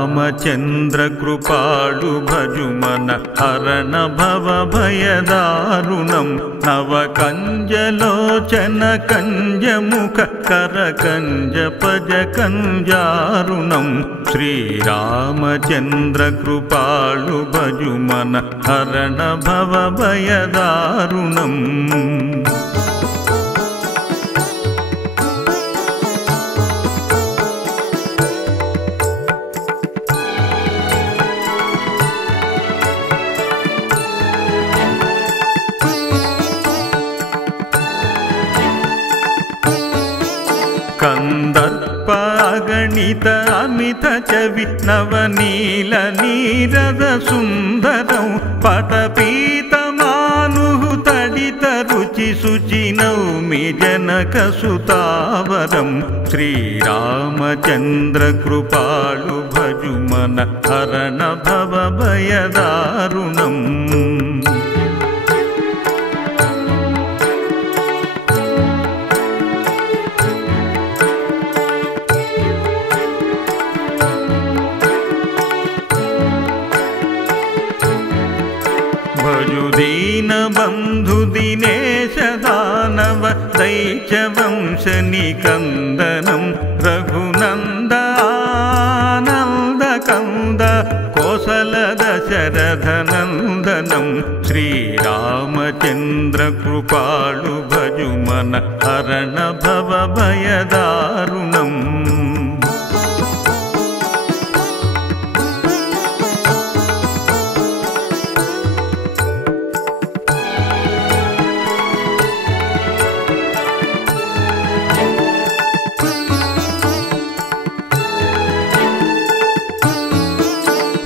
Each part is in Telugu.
శ్రీరామచంద్ర కృపాళు భజుమన హరణ భవ భయదారుణం నవకంజలోచన కంజముఖ కరకంజ పజ కంజారుణం శ్రీరామచంద్ర కృపాళు భజుమన హరణ భవ భయదారుణం కందర్పాగణిత అమిత చవి నవనీల నీరద సుందరం పటపీతమాను తడిత రుచి శుచి నౌమి జనక సుతావరం శ్రీరామచంద్ర కృపాళు భజుమన హరణ భవ భయదారుణం భజుదీన బంధు దినేశ దానవ దైత్య వంశ నికందనం రఘునంద ఆనంద కంద కోసల దశరథ నందనం శ్రీరామచంద్ర కృపాళు భజుమన హరణ భవ భయదారుణం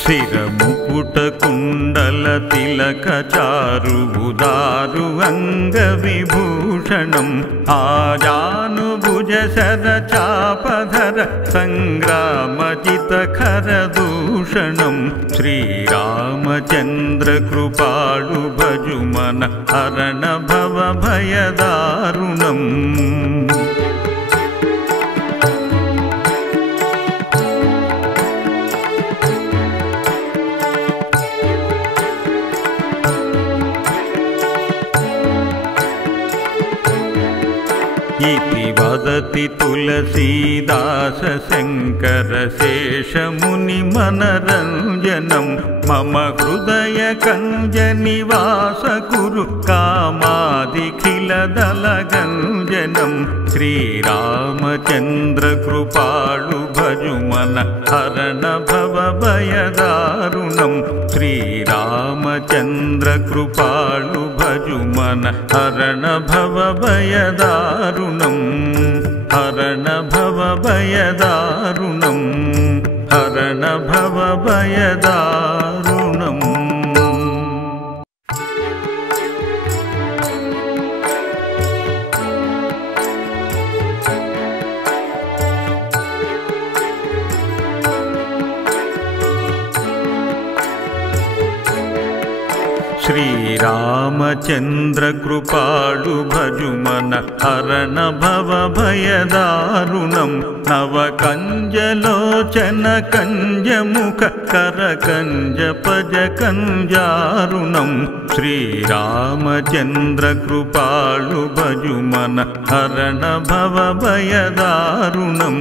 శిరముకుట కుండల తిలక చారు ఉదారు అంగ విభూషణం ఆజానుభుజ శర చాపధర సంగ్రామజిత ఖర దూషణం శ్రీరామచంద్ర కృపాళు భజుమన హరణ భవ భయదారుణం इति वदति तुलसीदास शंकर शेषमुनि मनरंजनम मम हृदय कंज निवास कुरु कामादिखिल दलगंजनम श्रीरामचंद्र कृपाळु भजुमन हरण भव भयदारुणम श्रीरामचंद्र कृपाळु भजुमन हरण भव भयदारुणम हरण भव भयदारुणम हरण भव भयदारुणम श्रीरामचंद्र कृपाळु भजुमन हरण भव भयदारुणम नवकंजलोचन कंजमुख करकंज पज कंजारुणम श्रीरामचंद्र कृपाळु भजुमन हरण भव भयदारुणम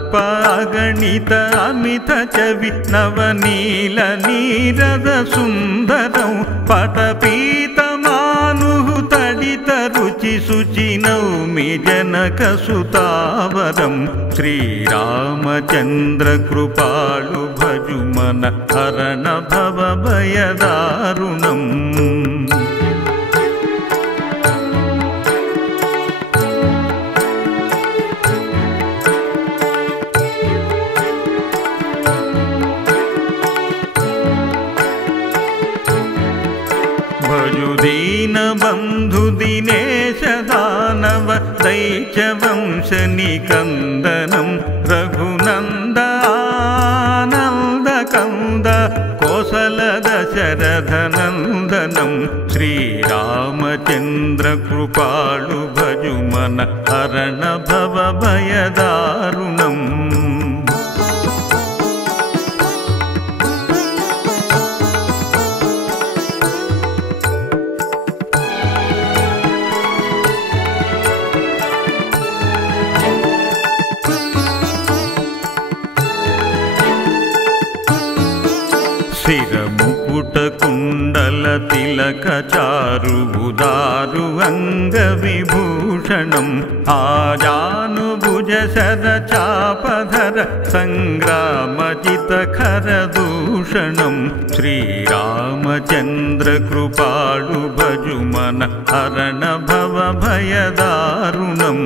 कंदर्पागणित अमित चवि नवनील नीरद सुंदरं पटपीतमानु तडित रुचि शुचि नौमि जनक सुतावरं श्रीरामचंद्र कृपाळु भजुमन हरण भव भयदारुणम भजुदीन बंधु दिनेश दानव दैत्य वंश వంశనికందనం రఘునందనందకంద కోసల దశరథనందనం శ్రీరామచంద్ర కృపాళు భజుమన హరణ భవ భయదారుణం శిరముకుట కుండల తిలక చారు ఉదారు అంగ విభూషణం ఆజానుభుజ శర చాపధర సంగ్రామజిత ఖర దూషణం శ్రీరామచంద్ర కృపాళు భజుమన హరణ భవ భయదారుణం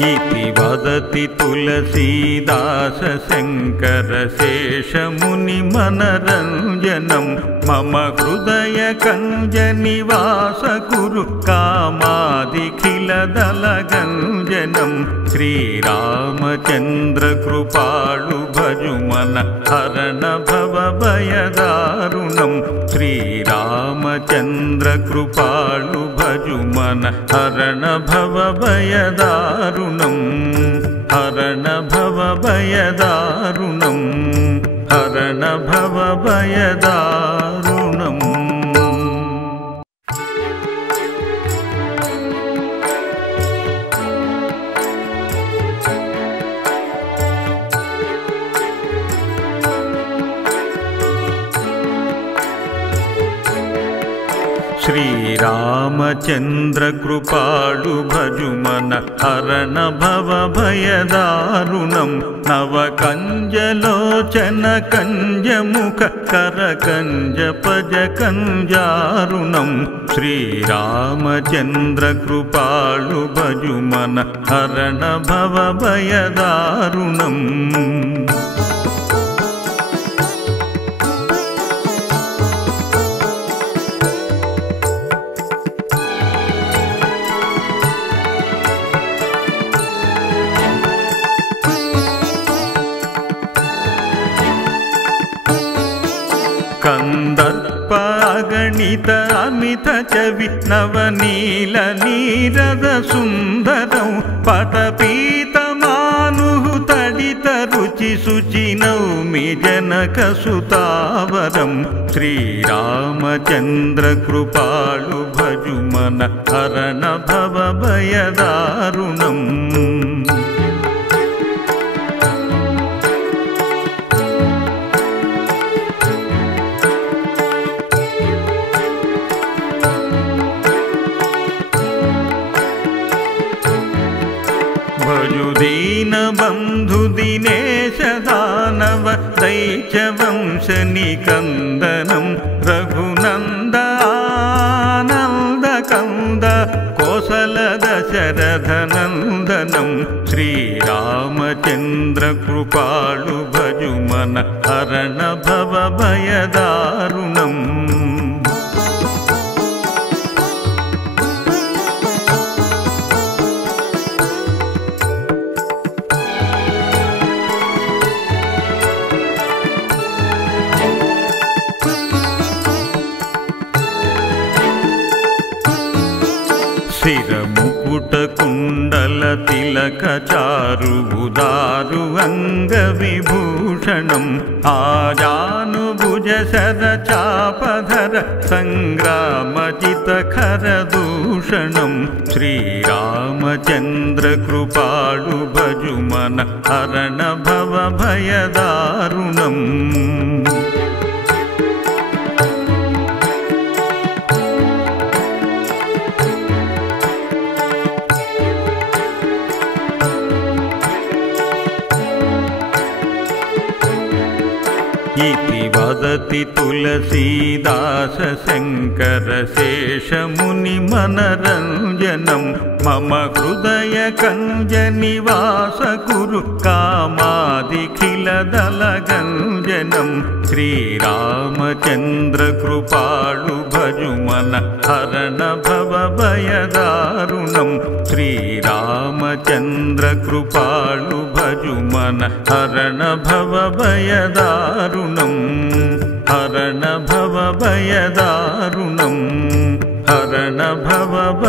इति वदति तुलसीदास शंकर शेषमुनि मनरंजनम मम हृदय कंज निवास कुरु कामादिखिल दलगंजनम श्रीरामचंद्र कृपाळु भजुमन हरण भव भयदारुणम श्रीरामचंद्र कृपाळु भजुमन हरण भव भयदारुणम हरण भव भयदारुणम हरण भव भयदारुणम श्रीरामचंद्र कृपाळु भजुमन हरण भव भयदारुणम नवकंजलोचन कंजमुख करकंज पज कंजारुणम श्रीरामचंद्र कृपाळु भजुमन हरण भव भयदारुणम कंदर्प अगणित अमित चवि नवनील नीरद सुंदरं पटपीतमानुः तडित रुचि शुचि नौमि जनक सुतावरं श्रीरामचंद्र कृपाळु भजुमन हरण भव भयदारुणम् दीन बंधु दिनेश दानव दैच वंश निकंदनम रघुनंदनंद कंद कोसल दशरथ नंदनम श्रीरामचंद्र कृपाळु भजुमन हरण भव भयदारुणम शिरमुकुट कुंडल तिलक चारु उदारु अंग विभूषणम आजानुभुज शर चापधर संग्रामजित खर दूषणम श्रीरामचंद्र कृपाळु भजुमन हरण भव भयदारुणम इति वदति तुलसीदास शङ्करशेषमुनिमनरञ्जनं मम हृदयकञ्जनिवास कुरु कामादिखिलदलगञ्जनं श्रीरामचन्द्रकृपाळु भजुमन हरण भवभयदारुणं श्रीरामचन्द्रकृपाळु भजुमन हरण भवभयदारुणं हरण भवभयदारुणं हरण भवभयदारुणम्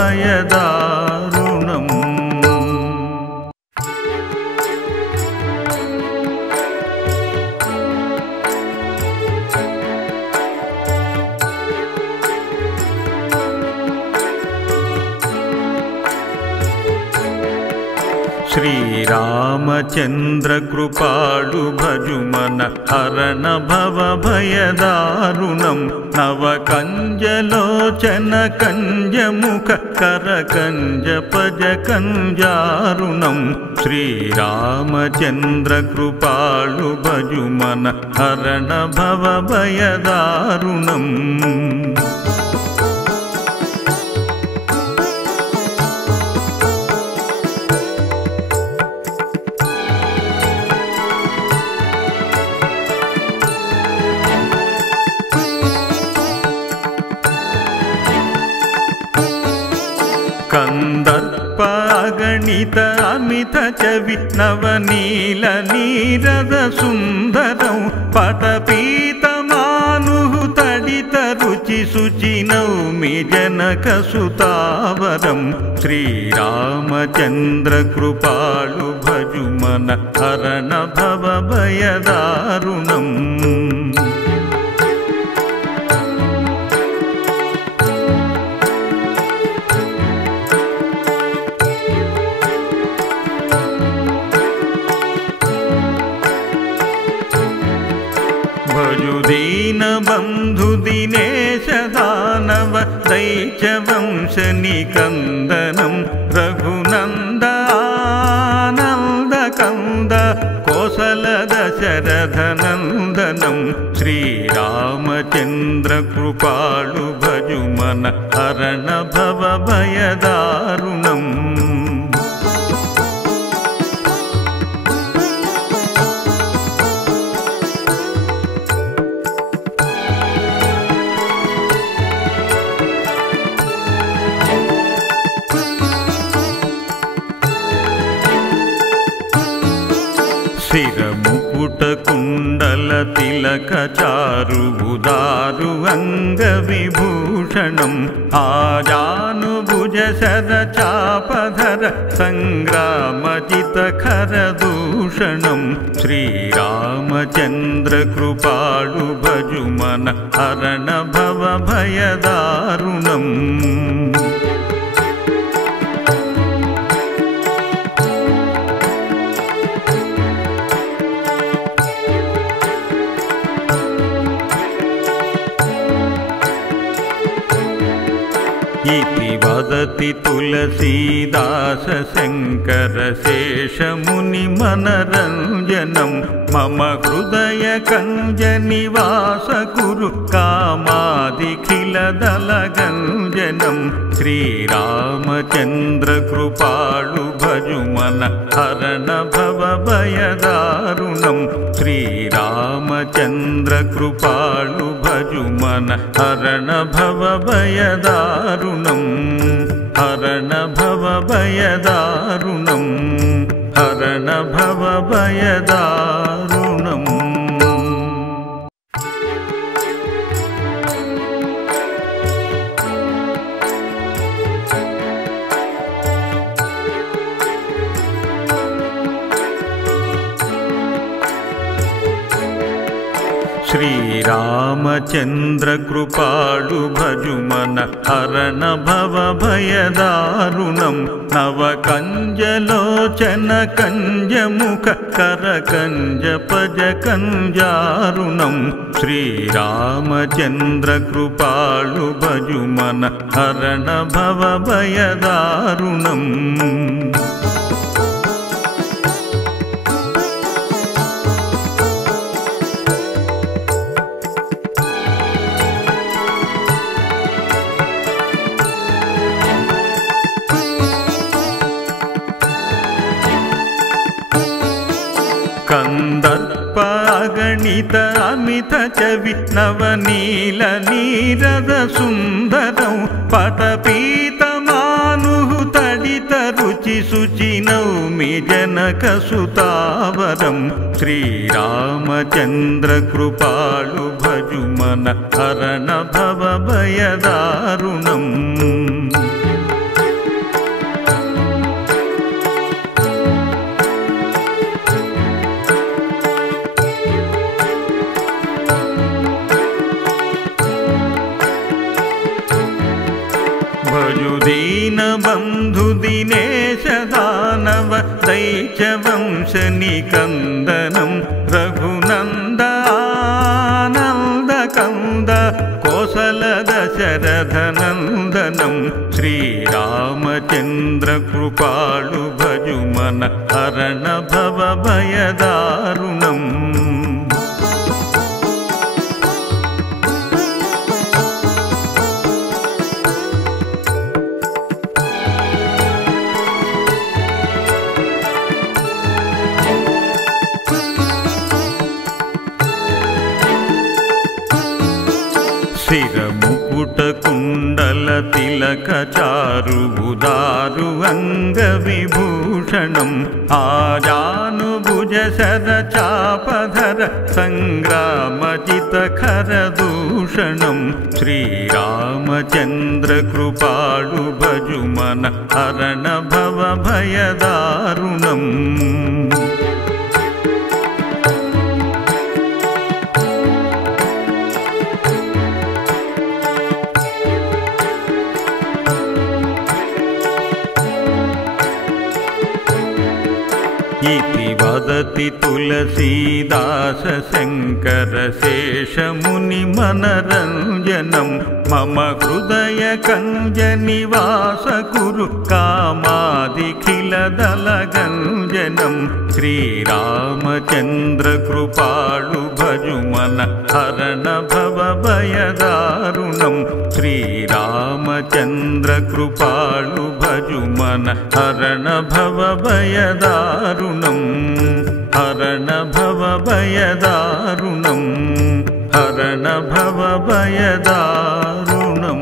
श्रीरामचन्द्रकृपाळु भजुमन हरण भवभयदारुणं नवकञ्जलोचन कञ्जमुख करकञ्जपजकञ्जारुणं श्रीरामचन्द्रकृपाळु भजुमन हरण भवभयदारुणम् कंदर्पागणित अमित चवि नवनील नीरद सुंदरं पटपीतमानुः तडित रुचि शुचि नौमि जनकसुतावरं श्रीरामचन्द्रकृपाळु भजुमन हरण भवभयदारुणम् दीनबन्धु दिनेश दानव दैत्यवंशनिकन्दनं रघुनन्द आनन्दकन्द कोसल दशरथनन्दनं श्रीरामचन्द्रकृपाळु भजुमन हरण भवभयदारुणम् शिरमुकुट कुण्डल तिलक चारु उदारु अंगविभूषणं आजानुभुज शर चापधर संग्रामजित खरदूषणं श्रीरामचन्द्रकृपाळु भजुमन हरण भवभयदारुणम् इति वदति तुलसीदास शङ्करशेषमुनिमनरञ्जनं मम हृदयकञ्जनिवास कुरु कामादिखिलदलगञ्जनं श्रीरामचन्द्रकृपाळु भजुमन हरण भवभयदारुणं श्रीरामचन्द्रकृपाळु भजुमन हरण भवभयदारुणं हरण भवभयदारुणं हरण भवभयदारुणम् श्रीरामचन्द्रकृपाळु भजुमन हरण भवभयदारुणं नवकञ्जलोचन कञ्जमुख करकञ्जपजकञ्जारुणं श्रीरामचन्द्रकृपाळु भजुमन हरण भवभयदारुणम् అగణిత అమిత చవి నవనీల నీరద సుందరం పటపీతమాను తడిత రుచి శుచి నౌమి జనక సుతావరం శ్రీరామచంద్ర కృపాళు భజుమన హరణ భవ భయదారుణం భజుదీన బంధు దినేశ దానవ దైత్య వంశ నికందనం రఘునంద ఆనంద కంద కోసల దశరథ నందనం శ్రీరామచంద్ర కృపాళు భజుమన హరణ భవ భయదారుణం శిరముకుట కుండల తిలక చారు ఉదారు అంగ విభూషణం ఆజానుభుజ శర చాపధర సంగ్రామజిత ఖర దూషణం శ్రీరామచంద్ర కృపాళు భజుమన హరణ భవ భయదారుణం इति वदति तुलसीदास शंकर शेषमुनि मनरंजनम मम हृदय कंज निवास कुरु कामादिखिल दलगंजनम श्रीरामचंद्र कृपाळु भजुमन हरण भव भयदारुणम श्रीरामचंद्र कृपाळु भजुमन हरण भव भयदारुणम हरण भव भयदारुणम हरण भव भयदारुणम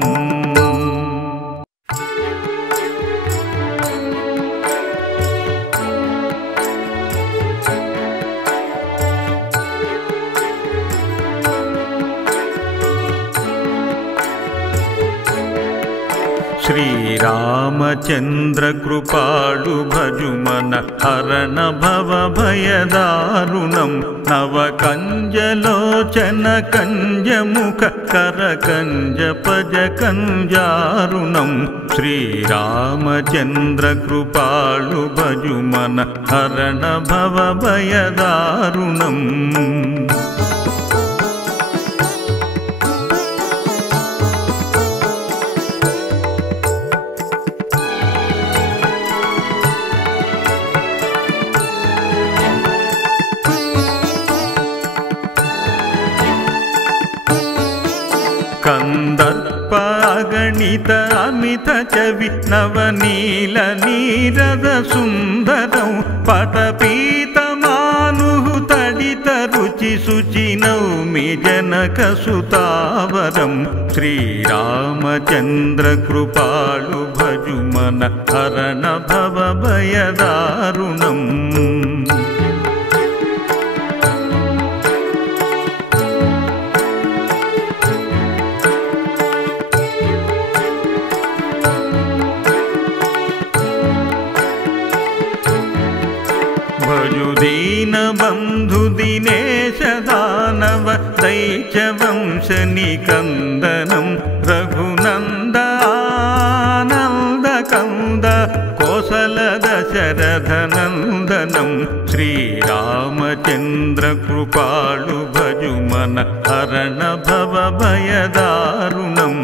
श्रीरामचंद्र कृपाळु भजुमन हरण भव भयदारुणम नवकंजलोचन कंजमुख करकंज पज कंजारुणम श्रीरामचंद्र कृपाळु भजुमन हरण भव भयदारुणम कंदर्पागणित अमित चवि नवनील नीरद सुंदरं पटपीतमानु तडित रुचि शुचि नौमि जनक सुतावरं श्रीरामचंद्र कृपाळु भजुमन हरण भव भयदारुणम भजुदीन बंधु दिनेश दानव दैत्य वंश निकंदनम रघुनंद आनंद कंद कोसल दशरथ नंदनम श्रीरामचंद्र कृपाळु भजुमन हरण भव भयदारुणम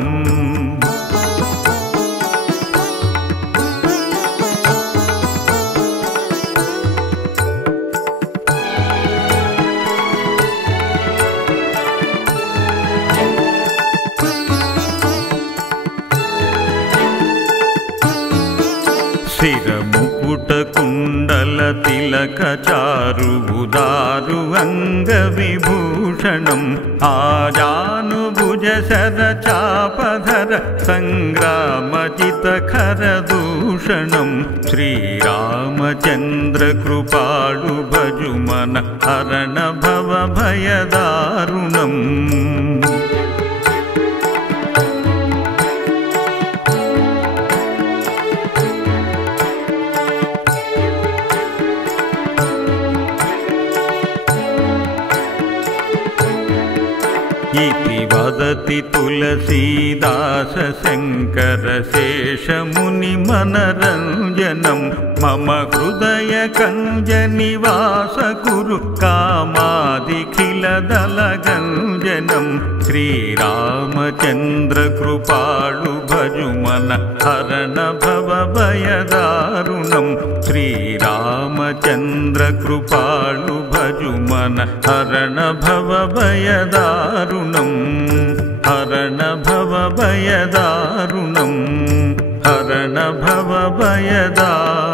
शिरमुकुट కుటకుండల తిలక చారు ఉదారు అంగ విభూషణం ఆజానుభుజ శర చాపధర సంగ్రామజిత ఖర దూషణం శ్రీరామచంద్ర కృపాళు భజుమన హరణ భవ భయదారుణం इति वदति तुलसीदास शंकर शेषमुनि मनरंजनम मम हृदय कंज निवास कुरु कामादिखिल दलगंजनम श्रीरामचंद्र कृपाळु भजुमन हरण भव भयदारुणम श्रीरामचंद्र कृपाळु भजुमन हरण भव भयदारुणम हरण भव भयदारुणम हरण भव भयदारुणम।